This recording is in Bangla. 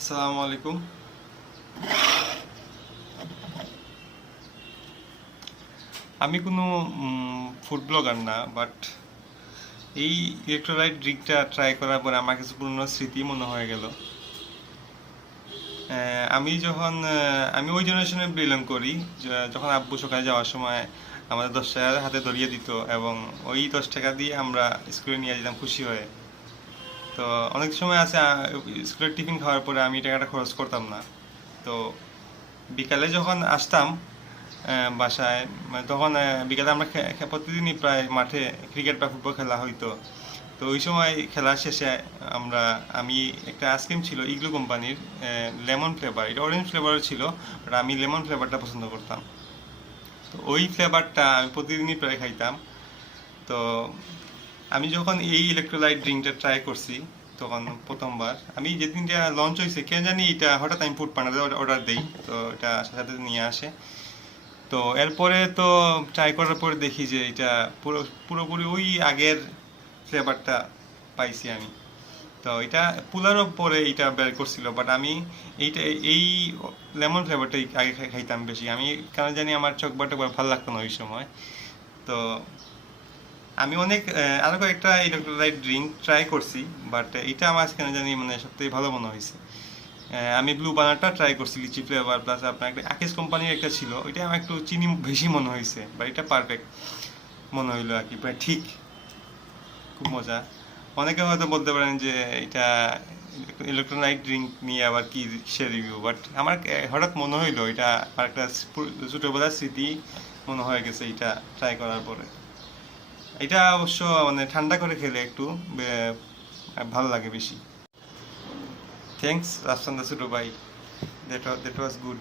আসসালামু আলাইকুম। আমি কোনো ফুড ব্লগার না, বাট এই ইলেকট্রোলাইট ড্রিঙ্কটা ট্রাই করার পরে আমার কিছু পুরনো স্মৃতি মনে হয়ে গেল। আমি ওই জেনারেশনে বিলং করি, যখন আব্বু সকালে যাওয়ার সময় আমাদের 10 টাকা হাতে ধরিয়ে দিত, এবং ওই 10 টাকা দিয়ে আমরা স্কুলে নিয়ে যেতাম খুশি হয়ে। তো অনেক সময় আছে স্কুলের টিফিন খাওয়ার পরে আমি টাকাটা খরচ করতাম না। তো বিকালে যখন আসতাম বাসায়, মানে তখন বিকালে আমরা প্রতিদিনই প্রায় মাঠে ক্রিকেট বা ফুটবল খেলা হইতো। তো ওই সময় খেলা শেষে আমি একটা আইসক্রিম ছিল ইগলু কোম্পানির, লেমন ফ্লেভার, এটা অরেঞ্জ ফ্লেভারও ছিল, বাট আমি লেমন ফ্লেভারটা পছন্দ করতাম। তো ওই ফ্লেভারটা আমি প্রতিদিনই প্রায় খাইতাম। তো আমি যখন এই ইলেকট্রোলাইট ড্রিঙ্কটা ট্রাই করছি, তখন প্রথমবার আমি যেদিনটা লঞ্চ হয়েছে, কে জানি এটা হঠাৎ আমি ফুড পান্ডাতে অর্ডার দিই, তো এটা সাথে সাথে নিয়ে আসে। তো এরপরে তো ট্রাই করার পরে দেখি যে এটা পুরোপুরি ওই আগের ফ্লেভারটা পাইছি আমি। তো এটা পুলারও পরে এটা বের করছিল, বাট আমি এইটা এই লেমন ফ্লেভারটাই আগে খাইতাম বেশি। আমি কেন জানি আমার চকবার টকবার ভালো লাগতো না ওই সময়। তো আমি অনেক আরো কয়েকটা ইলেকট্রোলাইট ড্রিঙ্ক ট্রাই করছি, বাট এটা আমার কেন জানি মানে সবথেকে ভালো মনে হয়েছে। আমি ব্লু বানারটা ট্রাই করছি, লিচি ফ্লেভার, প্লাস আপনার একটা আকিস কোম্পানির একটা ছিল, ওইটা আমার একটু চিনি বেশি মনে হয়েছে, বা এটা পারফেক্ট মনে হইলো আর কি, প্রায় ঠিক। খুব মজা। অনেকে হয়তো বলতে পারেন যে এটা ইলেকট্রোলাইট ড্রিঙ্ক নিয়ে আবার কি সে রিভিউ, বাট আমার হঠাৎ মনে হইলো এটা আমার একটা ছোটবেলার স্মৃতি মনে হয়ে গেছে এটা ট্রাই করার পরে। এটা অবশ্য মানে ঠান্ডা করে খেলে একটু ভালো লাগে বেশি। থ্যাংকস রাফসান দা ছোট ভাই, দ্যাট ওয়াজ গুড।